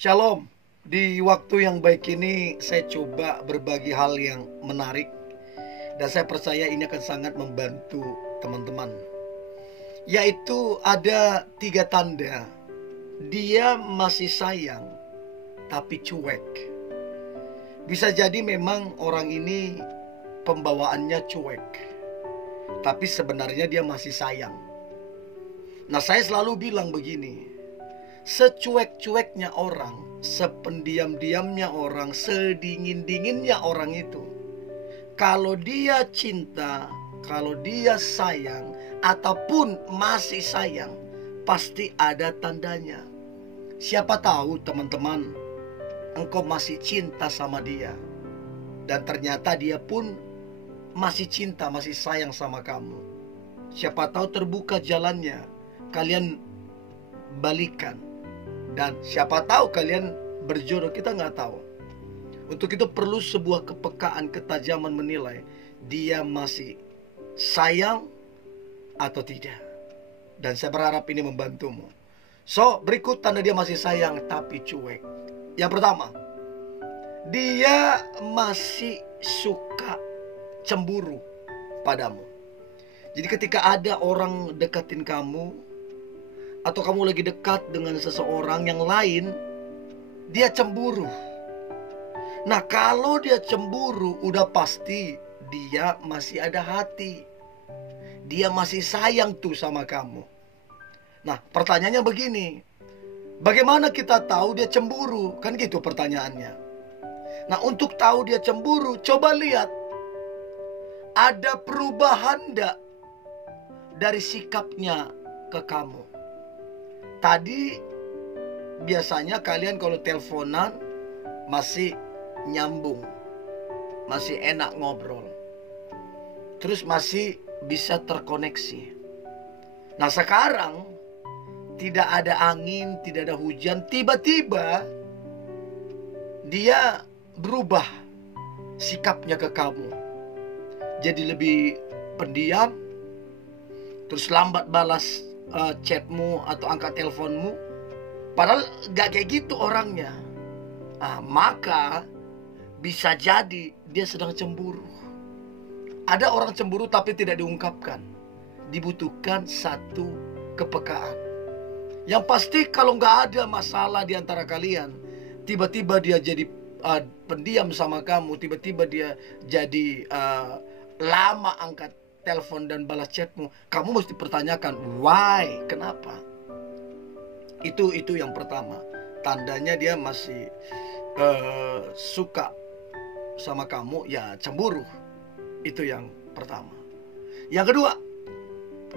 Shalom. Di waktu yang baik ini saya coba berbagi hal yang menarik, dan saya percaya ini akan sangat membantu teman-teman. Yaitu ada 3 tanda dia masih sayang tapi cuek. Bisa jadi memang orang ini pembawaannya cuek, tapi sebenarnya dia masih sayang. Nah, saya selalu bilang begini: secuek-cueknya orang, sependiam-diamnya orang, sedingin-dinginnya orang itu, kalau dia cinta, kalau dia sayang, ataupun masih sayang, pasti ada tandanya. Siapa tahu teman-teman, engkau masih cinta sama dia, dan ternyata dia pun masih cinta, masih sayang sama kamu. Siapa tahu terbuka jalannya, kalian balikan. Dan siapa tahu kalian berjodoh, kita nggak tahu. Untuk itu perlu sebuah kepekaan, ketajaman menilai dia masih sayang atau tidak. Dan saya berharap ini membantumu. So, berikut tanda dia masih sayang tapi cuek. Yang pertama, dia masih suka cemburu padamu. Jadi ketika ada orang deketin kamu, atau kamu lagi dekat dengan seseorang yang lain, dia cemburu. Nah, kalau dia cemburu, udah pasti dia masih ada hati. Dia masih sayang tuh sama kamu. Nah, pertanyaannya begini: bagaimana kita tahu dia cemburu? Kan gitu pertanyaannya. Nah, untuk tahu dia cemburu, coba lihat, ada perubahan enggak dari sikapnya ke kamu. Tadi biasanya kalian kalau teleponan masih nyambung, masih enak ngobrol, terus masih bisa terkoneksi. Nah, sekarang tidak ada angin, tidak ada hujan, tiba-tiba dia berubah sikapnya ke kamu. Jadi lebih pendiam, terus lambat balas chatmu atau angkat teleponmu, padahal gak kayak gitu orangnya. Maka bisa jadi dia sedang cemburu. Ada orang cemburu tapi tidak diungkapkan. Dibutuhkan satu kepekaan. Yang pasti kalau gak ada masalah di antara kalian, tiba-tiba dia jadi pendiam sama kamu, tiba-tiba dia jadi lama angkat telepon dan balas chatmu, kamu mesti pertanyakan why, kenapa. Itu yang pertama, tandanya dia masih suka sama kamu, ya cemburu. Itu yang pertama. Yang kedua,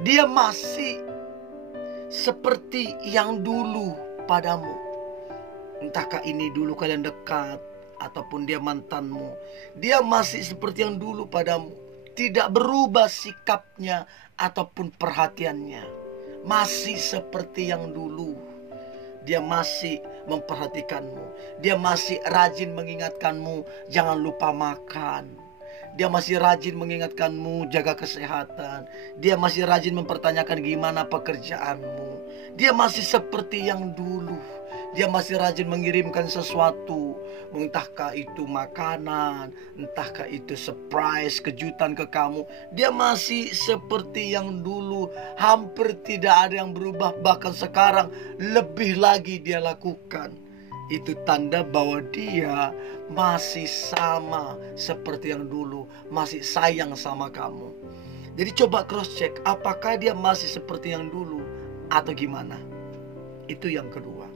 dia masih seperti yang dulu padamu. Entahkah ini dulu kalian dekat ataupun dia mantanmu, dia masih seperti yang dulu padamu. Tidak berubah sikapnya ataupun perhatiannya. Masih seperti yang dulu. Dia masih memperhatikanmu. Dia masih rajin mengingatkanmu jangan lupa makan. Dia masih rajin mengingatkanmu jaga kesehatan. Dia masih rajin mempertanyakan gimana pekerjaanmu. Dia masih seperti yang dulu. Dia masih rajin mengirimkan sesuatu, entahkah itu makanan, entahkah itu surprise, kejutan ke kamu. Dia masih seperti yang dulu, hampir tidak ada yang berubah. Bahkan sekarang lebih lagi dia lakukan. Itu tanda bahwa dia masih sama seperti yang dulu, masih sayang sama kamu. Jadi coba cross check, apakah dia masih seperti yang dulu atau gimana. Itu yang kedua.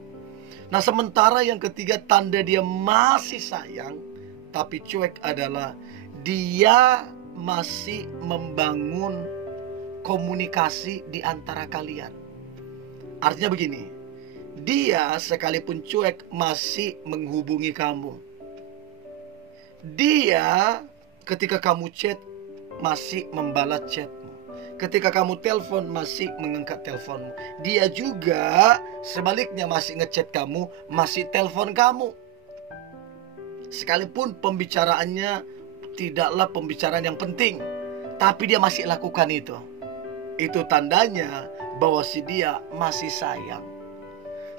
Nah, sementara yang ketiga, tanda dia masih sayang tapi cuek adalah dia masih membangun komunikasi di antara kalian. Artinya begini, dia sekalipun cuek masih menghubungi kamu. Dia ketika kamu chat masih membalas chatmu. Ketika kamu telepon masih mengangkat teleponmu. Dia juga sebaliknya masih ngechat kamu, masih telepon kamu. Sekalipun pembicaraannya tidaklah pembicaraan yang penting, tapi dia masih lakukan itu. Itu tandanya bahwa si dia masih sayang.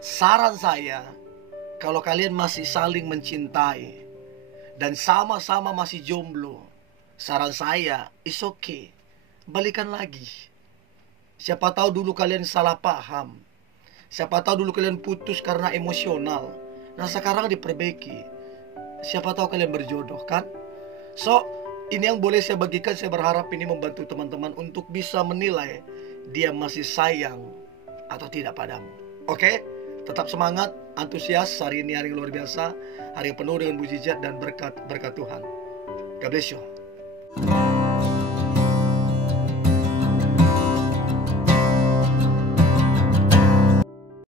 Saran saya, kalau kalian masih saling mencintai dan sama-sama masih jomblo, saran saya, is okay, balikan lagi. Siapa tahu dulu kalian salah paham. Siapa tahu dulu kalian putus karena emosional. Nah sekarang diperbaiki. Siapa tahu kalian berjodoh kan? So, ini yang boleh saya bagikan. Saya berharap ini membantu teman-teman untuk bisa menilai dia masih sayang atau tidak padamu. Oke? Tetap semangat, antusias. Hari ini hari yang luar biasa. Hari yang penuh dengan mujizat dan berkat Tuhan. God bless you.